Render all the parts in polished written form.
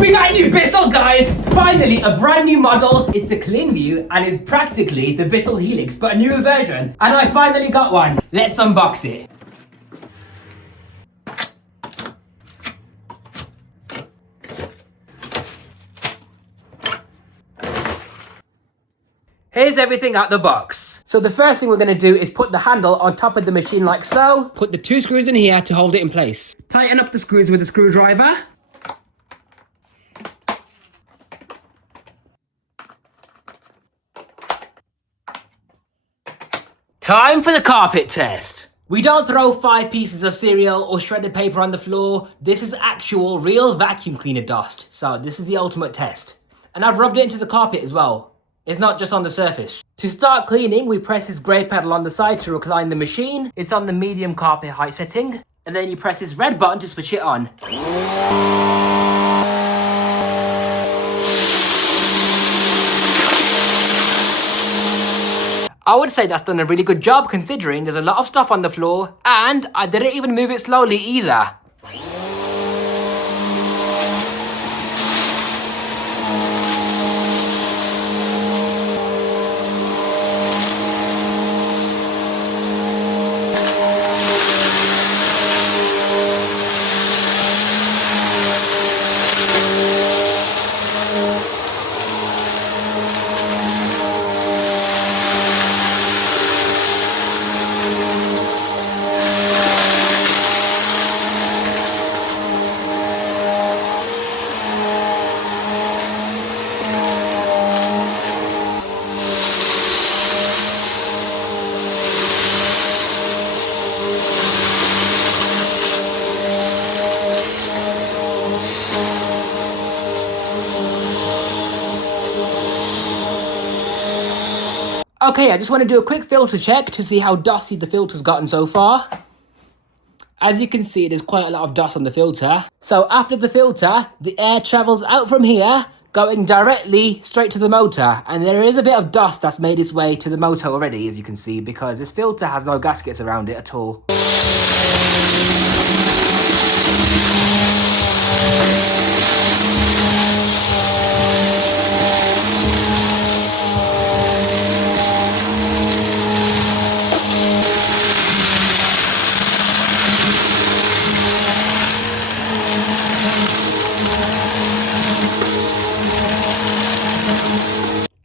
We got a new Bissell, guys! Finally, a brand new model. It's the CleanView and it's practically the Bissell Helix, but a newer version. And I finally got one. Let's unbox it. Here's everything out the box. So the first thing we're going to do is put the handle on top of the machine like so. Put the 2 screws in here to hold it in place. Tighten up the screws with a screwdriver. Time for the carpet test. We don't throw 5 pieces of cereal or shredded paper on the floor. This is actual real vacuum cleaner dust. So this is the ultimate test. And I've rubbed it into the carpet as well. It's not just on the surface. To start cleaning, we press this grey pedal on the side to recline the machine. It's on the medium carpet height setting. And then you press this red button to switch it on. I would say that's done a really good job considering there's a lot of stuff on the floor and I didn't even move it slowly either. Okay, I just want to do a quick filter check to see how dusty the filter's gotten so far. As you can see, there's quite a lot of dust on the filter. So after the filter, the air travels out from here, going directly straight to the motor. And there is a bit of dust that's made its way to the motor already, as you can see, because this filter has no gaskets around it at all.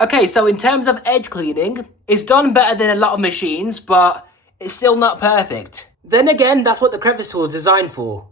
Okay, so in terms of edge cleaning, it's done better than a lot of machines, but it's still not perfect. Then again, that's what the crevice tool is designed for.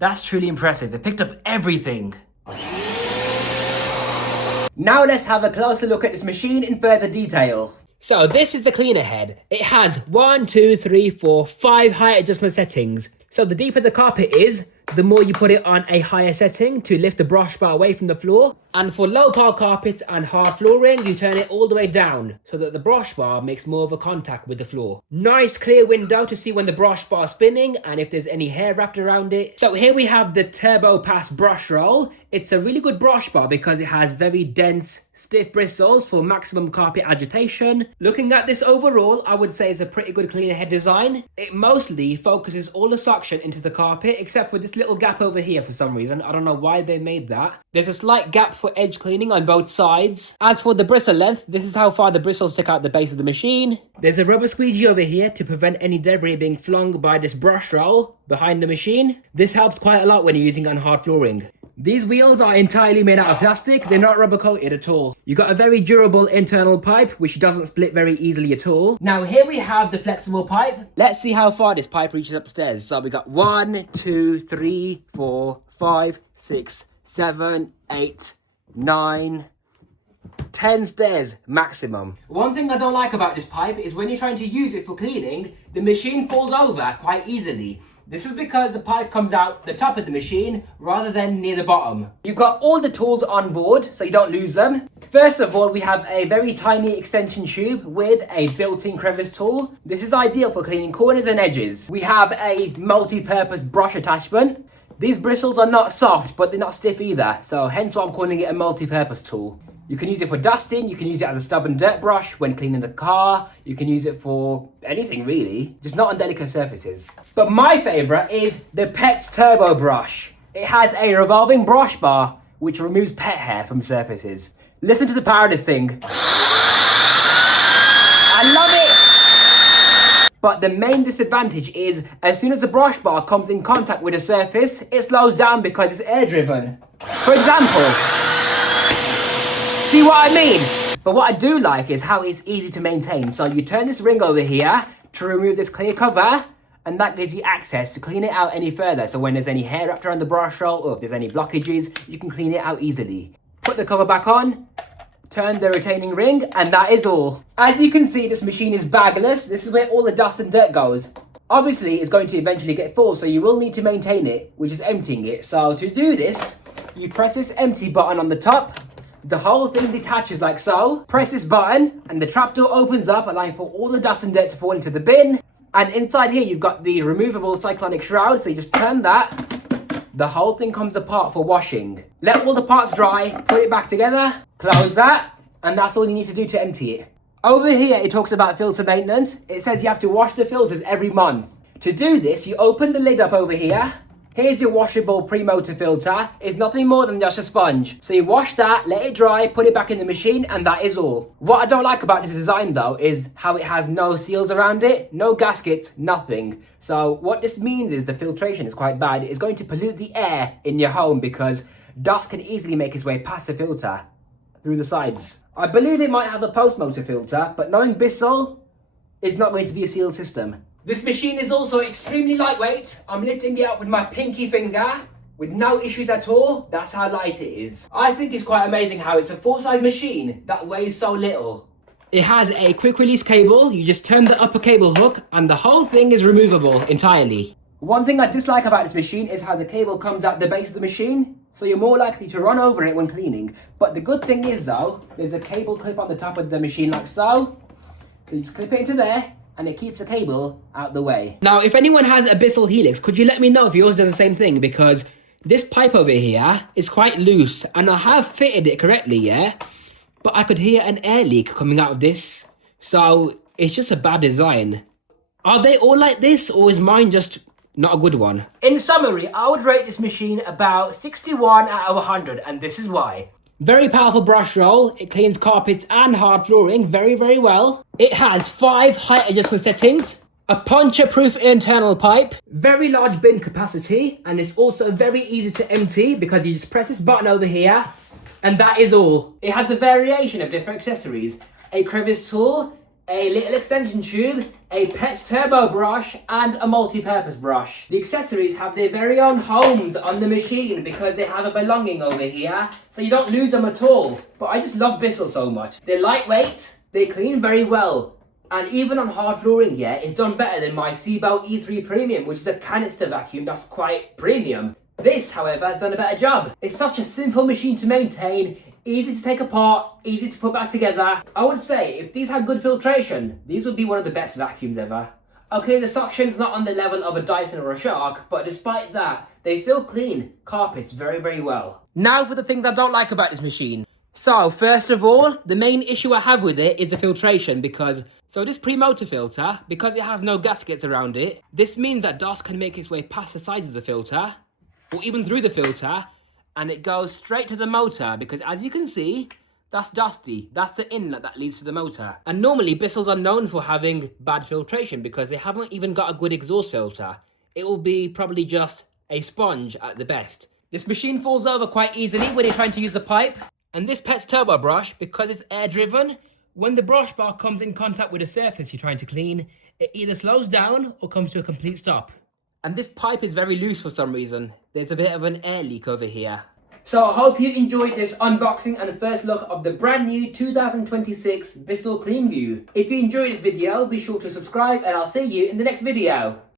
That's truly impressive. They picked up everything. Now let's have a closer look at this machine in further detail. So this is the cleaner head. It has 1, 2, 3, 4, 5 height adjustment settings. So the deeper the carpet is, the more you put it on a higher setting to lift the brush bar away from the floor. And for low pile carpets and hard flooring, you turn it all the way down so that the brush bar makes more of a contact with the floor. Nice clear window to see when the brush bar is spinning and if there's any hair wrapped around it. So here we have the Turbo Pass brush roll. It's a really good brush bar because it has very dense, stiff bristles for maximum carpet agitation. Looking at this overall, I would say it's a pretty good cleaner head design. It mostly focuses all the suction into the carpet except for this little gap over here for some reason. I don't know why they made that. There's a slight gap for edge cleaning on both sides. As for the bristle length, this is how far the bristles stick out the base of the machine. There's a rubber squeegee over here to prevent any debris being flung by this brush roll behind the machine. This helps quite a lot when you're using it on hard flooring. These wheels are entirely made out of plastic. They're not rubber coated at all. You've got a very durable internal pipe, which doesn't split very easily at all. Now here we have the flexible pipe. Let's see how far this pipe reaches upstairs. So we got 1, 2, 3, 4, 5, 6, 7, 8, 9, 10 stairs maximum. One thing I don't like about this pipe is when you're trying to use it for cleaning, the machine falls over quite easily. This is because the pipe comes out the top of the machine rather than near the bottom. You've got all the tools on board so you don't lose them. First of all, we have a very tiny extension tube with a built-in crevice tool. This is ideal for cleaning corners and edges. We have a multi-purpose brush attachment. These bristles are not soft, but they're not stiff either, so hence why I'm calling it a multi-purpose tool. You can use it for dusting, you can use it as a stubborn dirt brush when cleaning the car, you can use it for anything really, just not on delicate surfaces. But my favourite is the Pet's Turbo Brush. It has a revolving brush bar which removes pet hair from surfaces. Listen to the power of this thing. I love it! But the main disadvantage is as soon as the brush bar comes in contact with a surface, it slows down because it's air driven. For example, see what I mean? But what I do like is how it's easy to maintain. So you turn this ring over here to remove this clear cover, and that gives you access to clean it out any further. So when there's any hair wrapped around the brush roll, or if there's any blockages, you can clean it out easily. Put the cover back on, turn the retaining ring, and that is all. As you can see, this machine is bagless. This is where all the dust and dirt goes. Obviously, it's going to eventually get full, so you will need to maintain it, which is emptying it. So to do this, you press this empty button on the top. The whole thing detaches like so. Press this button and the trapdoor opens up, allowing for all the dust and dirt to fall into the bin. And inside here you've got the removable cyclonic shroud, so you just turn that. The whole thing comes apart for washing. Let all the parts dry, put it back together, close that, and that's all you need to do to empty it. Over here it talks about filter maintenance. It says you have to wash the filters every month. To do this, you open the lid up over here. Here's your washable pre-motor filter. It's nothing more than just a sponge. So you wash that, let it dry, put it back in the machine, and that is all. What I don't like about this design though is how it has no seals around it, no gaskets, nothing. So what this means is the filtration is quite bad. It's going to pollute the air in your home because dust can easily make its way past the filter through the sides. I believe it might have a post-motor filter, but knowing Bissell, it's not going to be a sealed system. This machine is also extremely lightweight. I'm lifting it up with my pinky finger with no issues at all. That's how light it is. I think it's quite amazing how it's a full-size machine that weighs so little. It has a quick release cable. You just turn the upper cable hook and the whole thing is removable entirely. One thing I dislike about this machine is how the cable comes at the base of the machine, so you're more likely to run over it when cleaning. But the good thing is though, there's a cable clip on the top of the machine like so. So you just clip it into there, and it keeps the cable out the way. Now, if anyone has a Bissell Helix, could you let me know if yours does the same thing? Because this pipe over here is quite loose, and I have fitted it correctly, yeah? But I could hear an air leak coming out of this, so it's just a bad design. Are they all like this, or is mine just not a good one? In summary, I would rate this machine about 61 out of 100, and this is why. Very powerful brush roll. It cleans carpets and hard flooring very, very well. It has 5 height adjustment settings, a puncture-proof internal pipe, very large bin capacity, and it's also very easy to empty because you just press this button over here, and that is all. It has a variation of different accessories, a crevice tool, a little extension tube, a Pet's Turbo Brush, and a multi-purpose brush. The accessories have their very own homes on the machine because they have a belonging over here, so you don't lose them at all. But I just love Bissell so much. They're lightweight, they clean very well, and even on hard flooring, yeah, it's done better than my Seabolt E3 Premium, which is a canister vacuum that's quite premium. This, however, has done a better job. It's such a simple machine to maintain, easy to take apart, easy to put back together. I would say if these had good filtration, these would be one of the best vacuums ever. Okay, the suction's not on the level of a Dyson or a Shark, but despite that, they still clean carpets very, very well. Now for the things I don't like about this machine. So, first of all, the main issue I have with it is the filtration because so this pre-motor filter, because it has no gaskets around it, this means that dust can make its way past the sides of the filter, or even through the filter, and it goes straight to the motor because as you can see, that's dusty. That's the inlet that leads to the motor. And normally Bissells are known for having bad filtration because they haven't even got a good exhaust filter. It will be probably just a sponge at the best. This machine falls over quite easily when you're trying to use the pipe. And this pet's turbo brush, because it's air driven, when the brush bar comes in contact with the surface you're trying to clean, it either slows down or comes to a complete stop. And this pipe is very loose for some reason. There's a bit of an air leak over here. So I hope you enjoyed this unboxing and first look of the brand new 2026 Bissell CleanView. If you enjoyed this video, be sure to subscribe and I'll see you in the next video.